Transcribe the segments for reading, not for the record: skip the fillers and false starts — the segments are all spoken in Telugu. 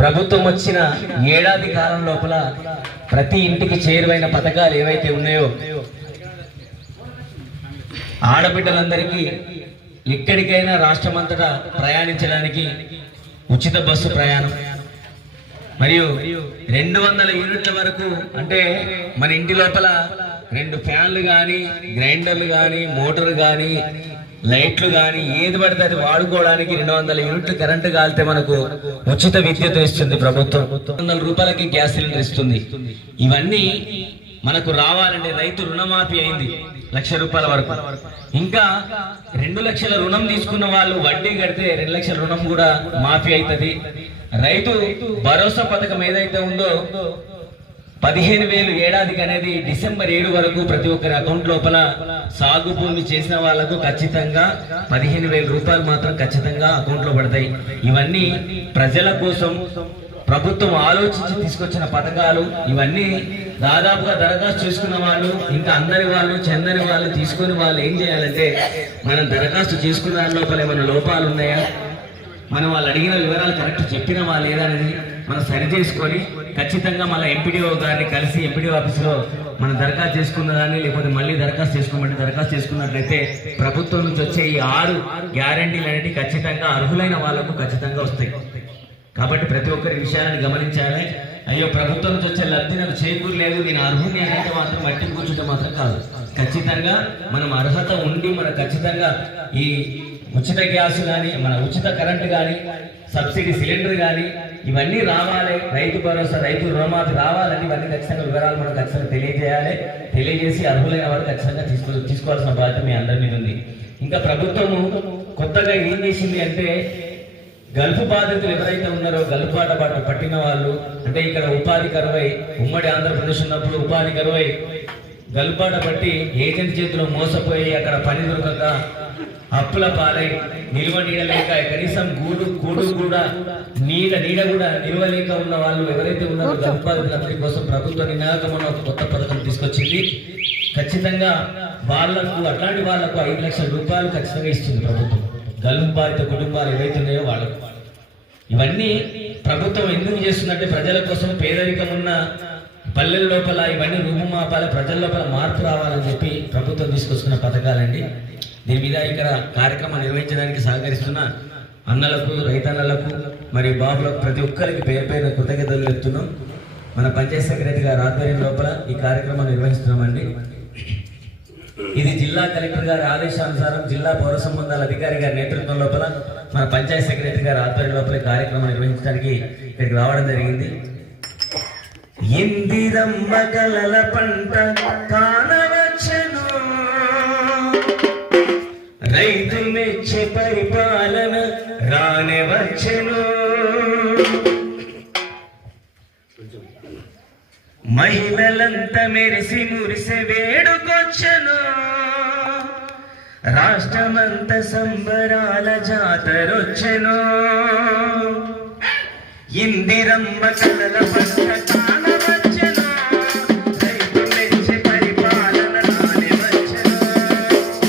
ప్రభుత్వం వచ్చిన ఏడాది కాలం లోపల ప్రతి ఇంటికి చేరువైన పథకాలు ఏవైతే ఉన్నాయో ఆడబిడ్డలందరికీ ఎక్కడికైనా రాష్ట్రమంతటా ప్రయాణించడానికి ఉచిత బస్సు ప్రయాణం మరియు 200 యూనిట్ల వరకు, అంటే మన ఇంటి లోపల 2 ఫ్యాన్లు కానీ, గ్రైండర్లు కానీ, మోటార్ కానీ, లైట్లు కానీ ఏది పడితే అది వాడుకోవడానికి 200 యూనిట్లు కరెంటు కాలితే మనకు ఉచిత విద్యుత్ ఇస్తుంది ప్రభుత్వం. 200 రూపాయలకి గ్యాస్ సిలిండర్ ఇస్తుంది. ఇవన్నీ మనకు రావాలంటే రైతు రుణమాఫీ అయింది 1,00,000 రూపాయల వరకు. ఇంకా 2 లక్షల రుణం తీసుకున్న వాళ్ళు వడ్డీ కడితే 2 లక్షల రుణం కూడా మాఫీ అవుతుంది. రైతు భరోసా పథకం ఏదైతే ఉందో 15,000 ఏడాదికి అనేది డిసెంబర్ 7 వరకు ప్రతి ఒక్కరి అకౌంట్ లోపల సాగు భూమి చేసిన వాళ్లకు ఖచ్చితంగా 15,000 రూపాయలు మాత్రం ఖచ్చితంగా అకౌంట్ లో పడతాయి. ఇవన్నీ ప్రజల కోసం ప్రభుత్వం ఆలోచించి తీసుకొచ్చిన పథకాలు. ఇవన్నీ దాదాపుగా దరఖాస్తు చేసుకున్న వాళ్ళు, ఇంకా అందరి వాళ్ళు, చెందని వాళ్ళు, తీసుకుని వాళ్ళు ఏం చేయాలంటే, మనం దరఖాస్తు చేసుకున్న దాని లోపల ఏమైనా లోపాలు ఉన్నాయా, మనం వాళ్ళు అడిగిన వివరాలు కరెక్ట్ చెప్పినవా లేదా అనేది మనం సరి చేసుకొని ఖచ్చితంగా మళ్ళీ ఎంపీడీఓ గారిని కలిసి ఎంపీడీఓ ఆఫీసులో మనం దరఖాస్తు చేసుకున్న దాన్ని, లేకపోతే మళ్ళీ దరఖాస్తు చేసుకోమంటే దరఖాస్తు చేసుకున్నట్లయితే ప్రభుత్వం నుంచి వచ్చే ఈ 6 గ్యారంటీలు అనేవి ఖచ్చితంగా అర్హులైన వాళ్లకు ఖచ్చితంగా వస్తాయి. కాబట్టి ప్రతి ఒక్కరి విషయాన్ని గమనించాలి. అయ్యో ప్రభుత్వం నుంచి వచ్చే లబ్ధి నాకు చేకూరలేదు, నేను అర్హుని అనేది మాత్రం మట్టి కూర్చుంటే మాత్రం కాదు. ఖచ్చితంగా మనం అర్హత ఉండి మనం ఖచ్చితంగా ఈ ఉచిత గ్యాస్ కానీ, మన ఉచిత కరెంటు కానీ, సబ్సిడీ సిలిండర్ కానీ ఇవన్నీ రావాలి. రైతు భరోసా, రైతు రుణమాఫీ రావాలని ఇవన్నీ ఖచ్చితంగా వివరాలు మనం ఖచ్చితంగా తెలియజేయాలి. తెలియజేసి అర్హులైన వారు ఖచ్చితంగా తీసుకోవాల్సిన బాధ్యత మీ అందరి మీద ఉంది. ఇంకా ప్రభుత్వము కొత్తగా ఏం చేసింది అంటే, గల్ఫ్ బాధితులు ఎవరైతే ఉన్నారో, గల్ఫ్ బాట పట్టిన వాళ్ళు, అంటే ఇక్కడ ఉపాధి కరువై, ఉమ్మడి ఆంధ్రప్రదేశ్ ఉన్నప్పుడు ఉపాధి కరువై గల్ఫ్ బాట పట్టి ఏజెంట్ చేతిలో మోసపోయి అక్కడ పని దొరకక అప్పుల పాలై నిల్వ నీడ లేక, కనీసం గూడు కూడా నీడ కూడా నిల్వలేక ఉన్న వాళ్ళు ఎవరైతే ఉన్నారో గల్ఫ్ బాధితులందరి కోసం ప్రభుత్వ నినాదకమైన ఒక కొత్త పథకం తీసుకొచ్చింది. ఖచ్చితంగా వాళ్లకు, అట్లాంటి వాళ్లకు 5 లక్షల రూపాయలు ఖచ్చితంగా ఇస్తుంది ప్రభుత్వం. గల్ఫ్ బాధిత కుటుంబాలు ఏవైతే ఉన్నాయో వాళ్ళకు. ఇవన్నీ ప్రభుత్వం ఎందుకు చేస్తుందంటే, ప్రజల కోసం, పేదరికం ఉన్న పల్లెల లోపల ఇవన్నీ రూపుమాపాలి, ప్రజల లోపల మార్పు రావాలని చెప్పి ప్రభుత్వం తీసుకొస్తున్న పథకాలండి. దీని మీద ఇక్కడ కార్యక్రమం నిర్వహించడానికి సహకరిస్తున్న అన్నలకు, రైతన్నలకు మరియు బాబులకు ప్రతి ఒక్కరికి పేరు కృతజ్ఞతలు చెప్తున్నాం. మన పంచాయత్ సెక్రటరీ గారి ఆధ్వర్యం లోపల ఈ కార్యక్రమం నిర్వహిస్తున్నామండి. ఇది జిల్లా కలెక్టర్ గారి ఆదేశానుసారం జిల్లా పౌర సంబంధాల అధికారి గారి నేతృత్వం లోపల మన పంచాయత్ సెక్రటరీ గారి ఆధ్వర్యం లోపల కార్యక్రమం నిర్వహించడానికి ఇక్కడికి రావడం జరిగింది. ఇందిరమ్మ కలల పంట కానవచ్చెను, రైతు మెచ్చే పరిపాలన రానివచ్చెను, మహిళలంతా మెరిసి మురిసే వేడుకొచ్చెను, రాష్ట్రమంత సంబరాల జాతరొచ్చెను, ఇందిరమ్మ కలల పంట కానవచ్చెను, రైతు మెచ్చే పరిపాలన రానివచ్చెను,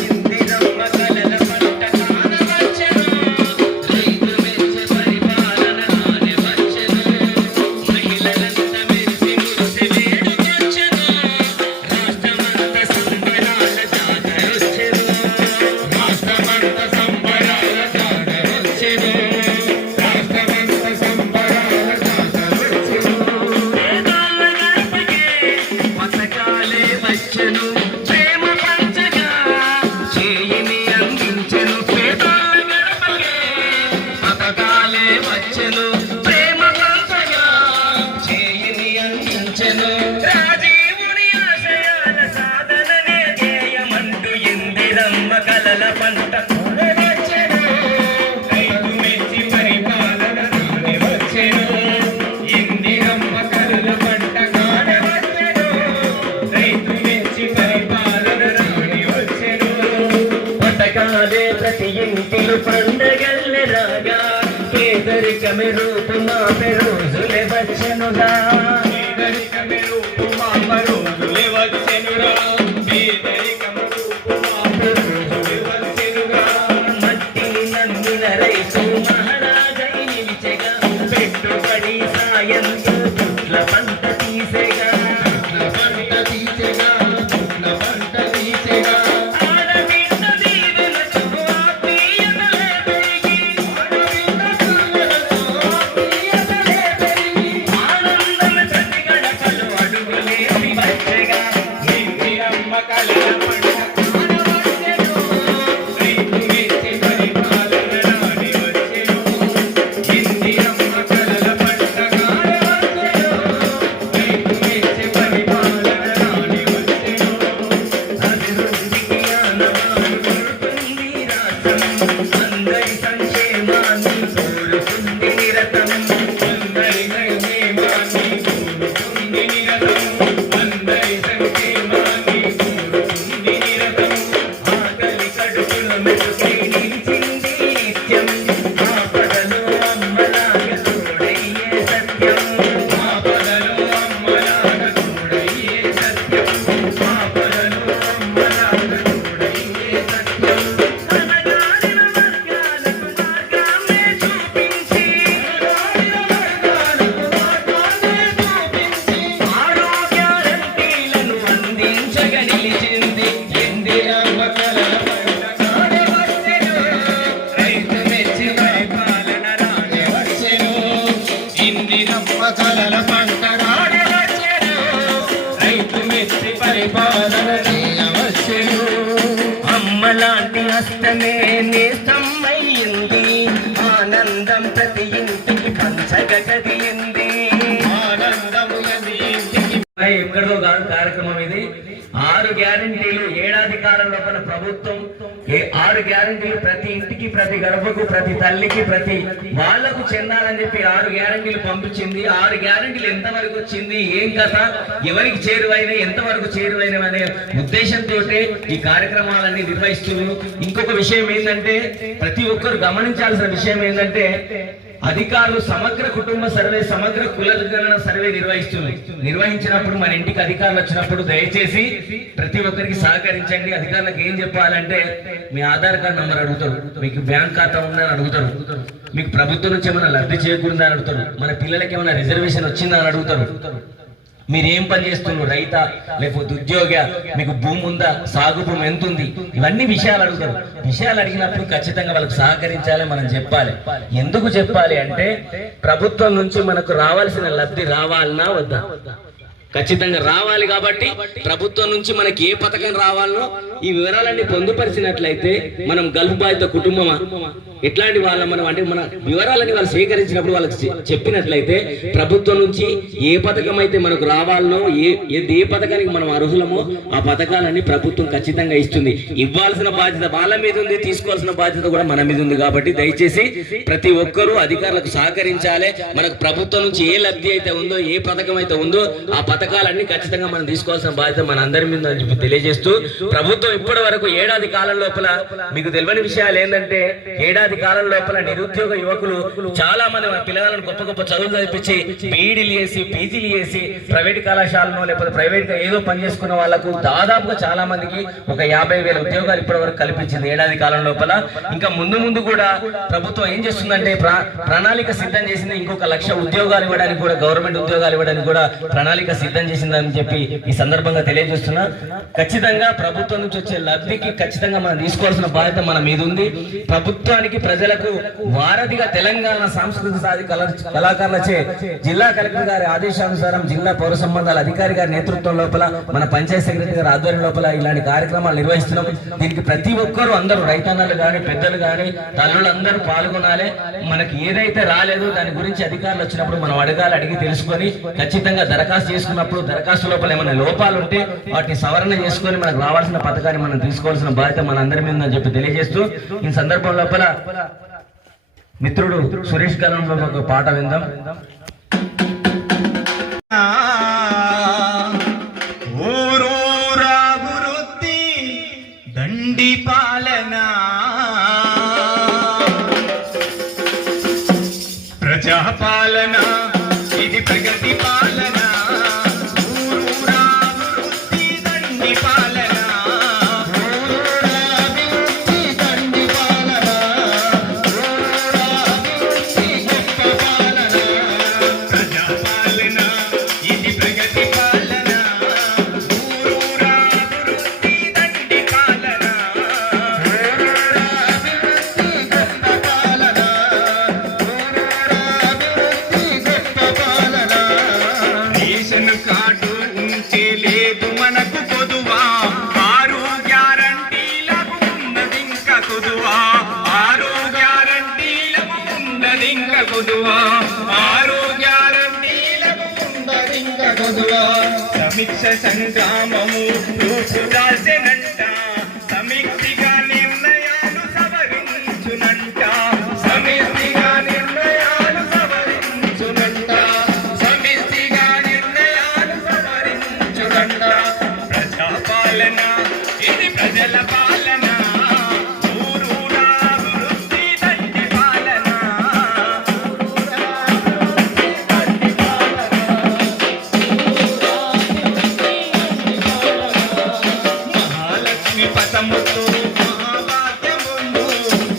ఇందిరమ్మ కలల పంట కానవచ్చెను, రైతు మెచ్చే పరిపాలన రానివచ్చెను, మహిళలంతా మెరిసి మురిసే వేడుకొచ్చెను, రాష్ట్రమంత సంబరాల జాతరొచ్చెను, రాష్ట్రమంత సంబరాల జాతరొచ్చెను, రాష్ట్రమంత సంబరాల జాతరొచ్చెను, పేదల గడపకే పథకాలే వచ్చెను, ప్రేమ పంచగా చేయిని అందించెను, పేదల గడపకే పథకాలే వచ్చెను, ప్రేమ పంచగా చేయిని అందించెను, రాజీవుని ఆశయాల సాధననే ధ్యేయమంటూ ఇందిరమ్మ కలల పంట కానవచ్చెను, రైతు మెచ్చి పరిపాలన రానివచ్చెను, ఇందిరమ్మ కలల పంట కానవచ్చెను, రైతు మెచ్చి పరిపాలన రానివచ్చెను, పథకాలే ప్రతి ఇంటిలో పండగల్లె రాగా, పేదరికమే రూపుమాపే రోజులే వచ్చెనుగా, పేదరికమే రూపుమాపే రోజులే వచ్చెనురా, పేదరికమే రూపుమాపే రోజులే వచ్చెనుగా, మట్టిని నమ్మిన రైతు మహారాజై నిలిచెగా, పెట్టుబడి సాయంతో పుట్ల పంట తీసేగా ఆడబిడ్డ దీవెనతో ఆత్మీయతలే పెరిగి ఆనందం ప్రతి గడపలో అడుగులేసి వచ్చెగా ఇందిరమ్మ కలల పంట రైతు మెచ్చి పరిపాలన రాని వచ్చెను. ఇందిరమ్మ కలల పంట కాడ వచ్చెను. రైతు మెచ్చి పరిపాలన రాని వచ్చెను. అభివృద్ధికి ఆనవాలు కోరుతుంది రాష్ట్రం. అందరి సంక్షేమాన్ని కోరుతుంది నిరతం. అందరి సంక్షేమాన్ని కోరుతుంది నిరతం. అందరి సంక్షేమాన్ని కోరుతుంది నిరతం. ఆకలి కడుపుల మెతుకై నిలిచింది నిత్యం. ఆపదలో అమ్మలాగ తోడయ్యే సత్యం. ఆపదలో అమ్మలాగ తోడయ్యే సత్యం. ఆపదలో అమ్మలాగ తోడయ్యే సత్యం. అనగారిన వర్గాలకు మార్గాన్నే చూపించి ఆరో గ్యారంటీలను అందించగా నిలిచింది. ఇందిరమ్మ కలల పంట కాడే వచ్చెను. రైతు మెచ్చి పరిపాలన రానే వచ్చెను. ఇందిరమ్మ కలల పంట రానే వచ్చెను. రైతు మెచ్చి పరిపాలన చేయవచ్చెను. అమ్మలాంటి హస్తమే నేస్తమయ్యింది. ఆనందం ప్రతి ఇంటికి పంచగా కదిలింది. ఆనందము ఎక్కడో కాదు కార్యక్రమం ఇది. 6 గ్యారెంటీలు ఏడాది కాలం లోపల ప్రభుత్వం 6 గ్యారెంటీలు ప్రతి ఇంటికి, ప్రతి గడపకు, ప్రతి తల్లికి, ప్రతి వాళ్లకు చెందాలని చెప్పి 6 గ్యారెంటీలు పంపించింది. 6 గ్యారెంటీలు ఎంతవరకు వచ్చింది, ఏం కథ, ఎవరికి చేరువైనవి, ఎంతవరకు చేరువైనవి అనే ఉద్దేశంతో ఈ కార్యక్రమాలన్నీ నిర్వహిస్తున్నారు. ఇంకొక విషయం ఏంటంటే, ప్రతి ఒక్కరు గమనించాల్సిన విషయం ఏంటంటే, అధికారులు సమగ్ర కుటుంబ సర్వే, సమగ్ర కులగణన సర్వే నిర్వహించినప్పుడు మన ఇంటికి అధికారులు వచ్చినప్పుడు దయచేసి ప్రతి ఒక్కరికి సహకరించండి. అధికారులకు ఏం చెప్పాలంటే, మీ ఆధార్ కార్డు నంబర్ అడుగుతారు, మీకు బ్యాంక్ ఖాతా ఉందని అడుగుతారు, మీకు ప్రభుత్వం నుంచి ఏమైనా లబ్ధి చేకూరిందని అడుగుతారు, మన పిల్లలకి ఏమైనా రిజర్వేషన్ వచ్చిందా అని అడుగుతారు. మీరు ఏం పని చేస్తున్నారు, రైతా లేకపోతే ఉద్యోగ, మీకు భూమి ఉందా, సాగు భూమి ఎంత ఉంది, ఇవన్నీ విషయాలు అడుగుతారు. విషయాలు అడిగినప్పుడు ఖచ్చితంగా వాళ్ళకి సహకరించాలి, మనం చెప్పాలి. ఎందుకు చెప్పాలి అంటే, ప్రభుత్వం నుంచి మనకు రావాల్సిన లబ్ధి రావాలన్నా వద్దా? ఖచ్చితంగా రావాలి. కాబట్టి ప్రభుత్వం నుంచి మనకి ఏ పథకం రావాలనో ఈ వివరాలన్నీ పొందుపరిచినట్లయితే మనం గల్ఫ్ బాధిత కుటుంబమా, ఎట్లాంటి వాళ్ళ మనం అంటే మన వివరాలని వాళ్ళు సేకరించినప్పుడు వాళ్ళకి చెప్పినట్లయితే ప్రభుత్వం నుంచి ఏ పథకం అయితే మనకు రావాలనో, ఏ పథకానికి మనం అర్హులమో ఆ పథకాలన్నీ ప్రభుత్వం ఖచ్చితంగా ఇస్తుంది. ఇవ్వాల్సిన బాధ్యత వాళ్ళ మీద ఉంది, తీసుకోవాల్సిన బాధ్యత కూడా మన మీద ఉంది. కాబట్టి దయచేసి ప్రతి ఒక్కరూ అధికారులకు సహకరించాలి. మనకు ప్రభుత్వం నుంచి ఏ లబ్ధి అయితే ఉందో, ఏ పథకం అయితే ఉందో ఆ పథకాలన్నీ ఖచ్చితంగా మనం తీసుకోవాల్సిన బాధ్యత మన అందరి మీద అని చెప్పి తెలియజేస్తూ, ప్రభుత్వం ఇప్పటి వరకు ఏడాది కాలం లోపల మీకు తెలియని విషయాలు ఏంటంటే, ఏడాది కాలం లోపల నిరుద్యోగ యువకులు చాలా మంది మన పిల్లలను గొప్ప గొప్ప చదువులు చదివించి బీఈడీలు చేసి, పీజీలు చేసి, ప్రైవేట్ కళాశాలలో లేకపోతే ప్రైవేట్ గా ఏదో పని చేసుకున్న వాళ్ళకు దాదాపుగా చాలా మందికి ఒక 50,000 ఉద్యోగాలు ఇప్పటి వరకు కల్పించింది ఏడాది కాలం లోపల. ఇంకా ముందు ముందు కూడా ప్రభుత్వం ఏం చేస్తుందంటే, ప్రణాళిక సిద్ధం చేసింది. ఇంకొక 1,00,000 ఉద్యోగాలు ఇవ్వడానికి కూడా, గవర్నమెంట్ ఉద్యోగాలు ఇవ్వడానికి కూడా ప్రణాళిక సిద్ధం చేసిందని చెప్పి ఈ సందర్భంగా తెలియజేస్తున్నా. ఖచ్చితంగా ప్రభుత్వం నుంచి వచ్చే లబ్ధికి ఖచ్చితంగా మనం తీసుకోవాల్సిన బాధ్యత మన మీద ఉంది. ప్రభుత్వానికి, ప్రజలకు వారధిగా తెలంగాణ సాంస్కృతిక సాధి కళాకారులచే జిల్లా కలెక్టర్ గారి ఆదేశానుసారం జిల్లా పౌర సంబంధాల అధికారి గారి నేతృత్వం లోపల, మన పంచాయత్ సెక్రటరీ గారి ఆధ్వర్యం లోపల ఇలాంటి కార్యక్రమాలు నిర్వహిస్తున్నాం. దీనికి ప్రతి ఒక్కరు, అందరూ రైతన్నలు కానీ, పెద్దలు కానీ, తల్లులు అందరూ పాల్గొనాలి. మనకి ఏదైతే రాలేదో దాని గురించి అధికారులు వచ్చినప్పుడు మనం అడగాలి, అడిగి తెలుసుకొని ఖచ్చితంగా దరఖాస్తు చేసుకున్నప్పుడు దరఖాస్తు లోపల ఏమైనా లోపాలు ఉంటే వాటిని సవరణ చేసుకొని మనకు రావాల్సిన పథకాన్ని మనం తీసుకోవాల్సిన బాధ్యత మన అందరి మీద అని చెప్పి తెలియజేస్తూ, ఈ సందర్భం లోపల మిత్రుడు సురేష్ గారు ఒక పాట విందాం. ఊరూరాభివృద్ధి దండి పాలన, ప్రజాపాలన, ఇది ప్రగతి పాలన. కొదువా ఆరోగ్యారంటీలకు ఉండరింక కొదువా సమీక్ష సంగ్రామము రూపు దాల్చెనంట సమీక్షిగా నిర్ణయాలు సవరించునంట సమిష్టిగా నిర్ణయాలు సవరించునంట సమిష్టిగా నిర్ణయాలు సవరించునంట ప్రజాపాలన ఇది ప్రజల పాలన ఊరూరా అభివృద్ధి దండి పాలన మహాలక్ష్మి పథముతో మహాభాగ్యముందు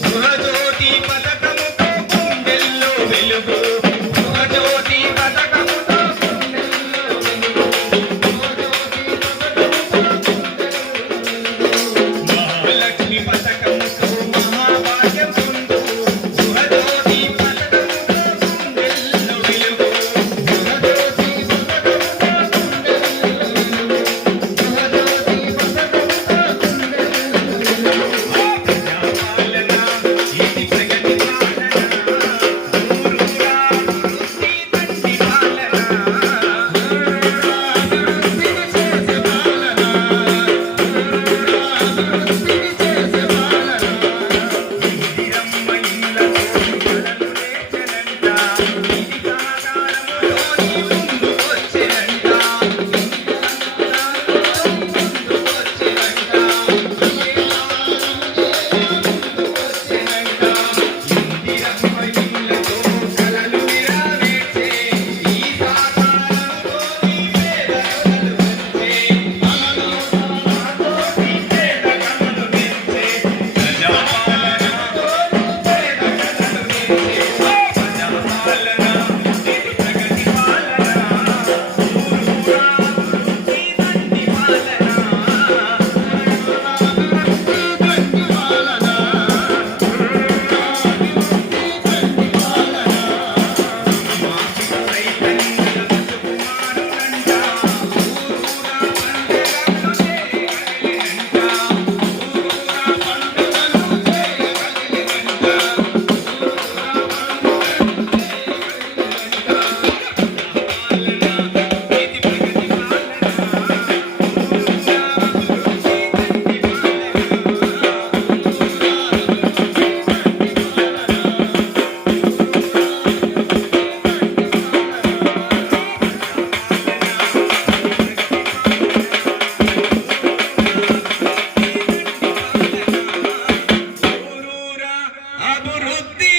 గృహజ్యోతి పథకముతో గుండెల్లో వెలుగు గృహజ్యోతి పథకముతో గుండెల్లో వెలుగు మహాలక్ష్మి పథకముతో మహాభాగ్యముందు గృహజ్యోతి పథకముతో గుండెల్లో వెలుగు గృహజ్యోతి పథకముతో ప్రజాపాలన ఇది ప్రగతి పాలన ఊరూరా అభివృద్ధి దండి పాలన ఇందిరమ్మ ఇళ్ళతో కలలు లేచెనంట ఇది సాకారములోని ముందుకొచ్చెనంట ఇందిరమ్మ ఇళ్ళతో కలలు నెరవేర్చే ఈ సాకారములోని పేదలను వచ్చే ఈ పేదలను మెచ్చే ప్రజాపాలన పేదలను మెచ్చే ప్రజాపాలన ఇది ప్రగతి పాలన ఊరూరా అభివృద్ధి దండి పాలన ఊరూరా అభివృద్ధి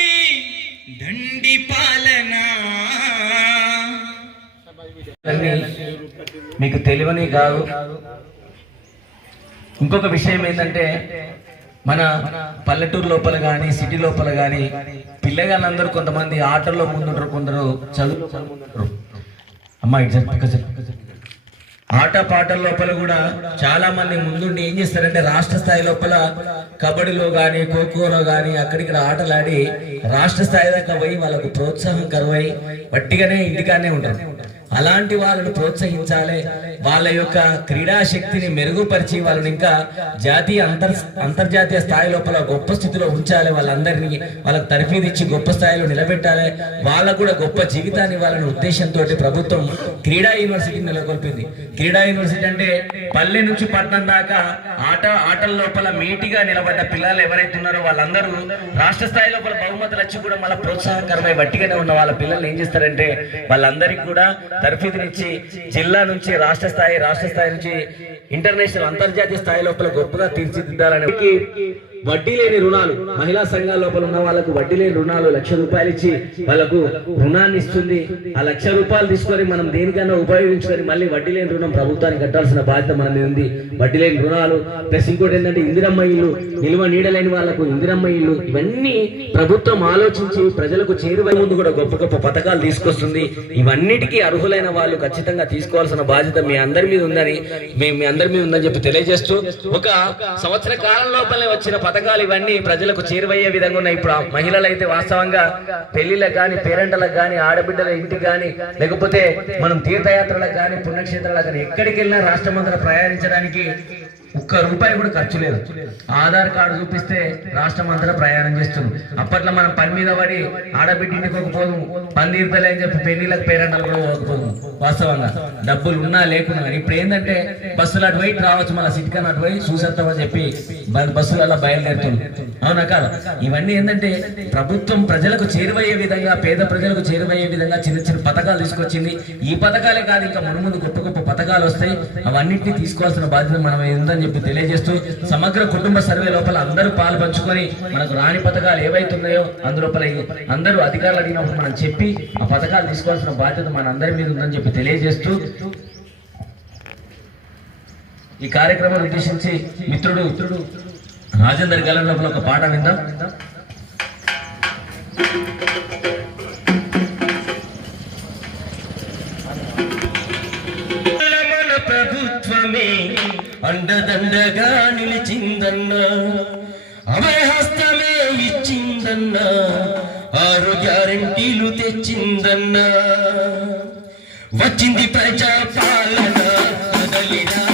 దండి పాలన అన్నీ మీకు తెలియని కాదు. ఇంకొక విషయం ఏంటంటే మన పల్లెటూరు లోపల కానీ సిటీ లోపల కానీ పిల్లగాళ్ళందరూ కొంతమంది ఆటల్లో ముందుంటారు, కొందరు చదువు అమ్మాయి ఆట పాటల లోపల కూడా చాలా మంది ముందుండి ఏం చేస్తారంటే రాష్ట్ర స్థాయి లోపల కబడ్డీలో కానీ ఖోఖోలో కానీ అక్కడిక్కడ ఆటలాడి రాష్ట్ర స్థాయి దాకా పోయి వాళ్ళకు ప్రోత్సాహం కరువై వట్టిగానే ఇంటికానే ఉంటారు. అలాంటి వాళ్ళను ప్రోత్సహించాలి, వాళ్ళ యొక్క క్రీడా శక్తిని మెరుగుపరిచి వాళ్ళని ఇంకా జాతీయ అంతర్జాతీయ స్థాయి లోపల గొప్ప స్థితిలో ఉంచాలి. వాళ్ళందరినీ వాళ్ళకి తర్ఫీదు ఇచ్చి గొప్ప స్థాయిలో నిలబెట్టాలి, వాళ్ళకు కూడా గొప్ప జీవితాన్ని ఇవ్వాలనే ఉద్దేశంతో ప్రభుత్వం క్రీడా యూనివర్సిటీ నెలకొల్పింది. క్రీడా యూనివర్సిటీ అంటే పల్లె నుంచి పట్టణం దాకా ఆటల లోపల మీటిగా నిలబడ్డ పిల్లలు ఎవరైతే ఉన్నారో వాళ్ళందరూ రాష్ట్ర స్థాయి లోపల బహుమతులు వచ్చి కూడా మళ్ళీ ప్రోత్సాహకరమై బట్టిగానే ఉన్న వాళ్ళ పిల్లలు ఏం చేస్తారంటే వాళ్ళందరికీ కూడా తర్ఫీదునిచ్చి జిల్లా నుంచి రాష్ట్ర స్థాయి నుంచి ఇంటర్నేషనల్ అంతర్జాతీయ స్థాయి లోపల గొప్పగా తీర్చిదిద్దాలని వడ్డీ లేని రుణాలు మహిళా సంఘాల లోపల ఉన్న వాళ్ళకు వడ్డీ లేని రుణాలు 1,00,000 రూపాయలు ఇచ్చి వాళ్ళకు రుణాన్ని ఇస్తుంది. ఆ 1,00,000 రూపాయలు తీసుకొని మనం దేనికైనా ఉపయోగించుకొని మళ్ళీ వడ్డీ లేని రుణం ప్రభుత్వానికి కట్టాల్సిన బాధ్యత మన మీద ఉంది. వడ్డీ లేని రుణాలు ప్లస్ ఇంకోటి ఏంటంటే ఇందిరమ్మ ఇల్లు, నిల్వ నీడలేని వాళ్ళకు ఇందిరమ్మ ఇల్లు, ఇవన్నీ ప్రభుత్వం ఆలోచించి ప్రజలకు చేరువై ముందు కూడా గొప్ప గొప్ప పథకాలు తీసుకొస్తుంది. ఇవన్నిటికీ అర్హులైన వాళ్ళు ఖచ్చితంగా తీసుకోవాల్సిన బాధ్యత మీ అందరి మీద ఉందని మీ అందరి మీద ఉందని చెప్పి తెలియజేస్తూ ఒక సంవత్సర కాలం లోపలే వచ్చిన పథకాలు ఇవన్నీ ప్రజలకు చేరువయ్యే విధంగా ఉన్నాయి. ఇప్పుడు మహిళలు అయితే వాస్తవంగా పెళ్లిళ్ళకు కానీ పేరెంటలకు కానీ ఆడబిడ్డల ఇంటికి కానీ లేకపోతే మనం తీర్థయాత్రలకు కానీ పుణ్యక్షేత్రాలకు కానీ ఎక్కడికి వెళ్ళినా రాష్ట్రమంతటా ప్రయాణించడానికి ఒక్క రూపాయి కూడా ఖర్చు లేదు. ఆధార్ కార్డు చూపిస్తే రాష్ట్రం అంతా ప్రయాణం చేస్తుంది. అప్పట్లో మనం పని మీద పడి ఆడబిడ్డ ఇంటికి పోకపోదు, పని తీరుతలే అని చెప్పి పెళ్లిళ్ళకి పేరెంటాలు కూడా పోకపోదు. వాస్తవంగా డబ్బులు ఉన్నా లేకున్నా కానీ ఇప్పుడు ఏంటంటే బస్సులు అటు పోయి రావచ్చు, మళ్ళీ సిటికన్ అటు పోయి చూసేస్తామని చెప్పి బస్సులు అలా బయలుదేరుతుంది. అవునా కాదు? ఇవన్నీ ఏంటంటే ప్రభుత్వం ప్రజలకు చేరువయ్యే విధంగా, పేద ప్రజలకు చేరువయ్యే విధంగా చిన్న చిన్న పథకాలు తీసుకొచ్చింది. ఈ పథకాలే కాదు, ఇంకా ముందు గొప్ప గొప్ప పథకాలు వస్తాయి. అవన్నింటినీ తీసుకోవాల్సిన బాధ్యత మనం ఏందని చెప్పి తెలియజేస్తూ, సమగ్ర కుటుంబ సర్వే లోపల అందరూ పాలు పంచుకొని మనకు రాని పథకాలు ఏవైతున్నాయో అందులోపల అందరూ అధికారులు అడిగినప్పుడు మనం చెప్పి ఆ పథకాలు తీసుకోవాల్సిన బాధ్యత మన అందరి మీద ఉందని చెప్పి తెలియజేస్తూ, ఈ కార్యక్రమం ఉద్దేశించి మిత్రుడు రాజేందర్ గలం లోపల ఒక పాట విందాం. ప్రభుత్వమే అండదండగా నిలిచిందన్నా, అభయహస్తమే ఇచ్చిందన్నా, 6 గ్యారెంటీలు తెచ్చిందన్నా, వచ్చింది ప్రజాపాలన కదలిరా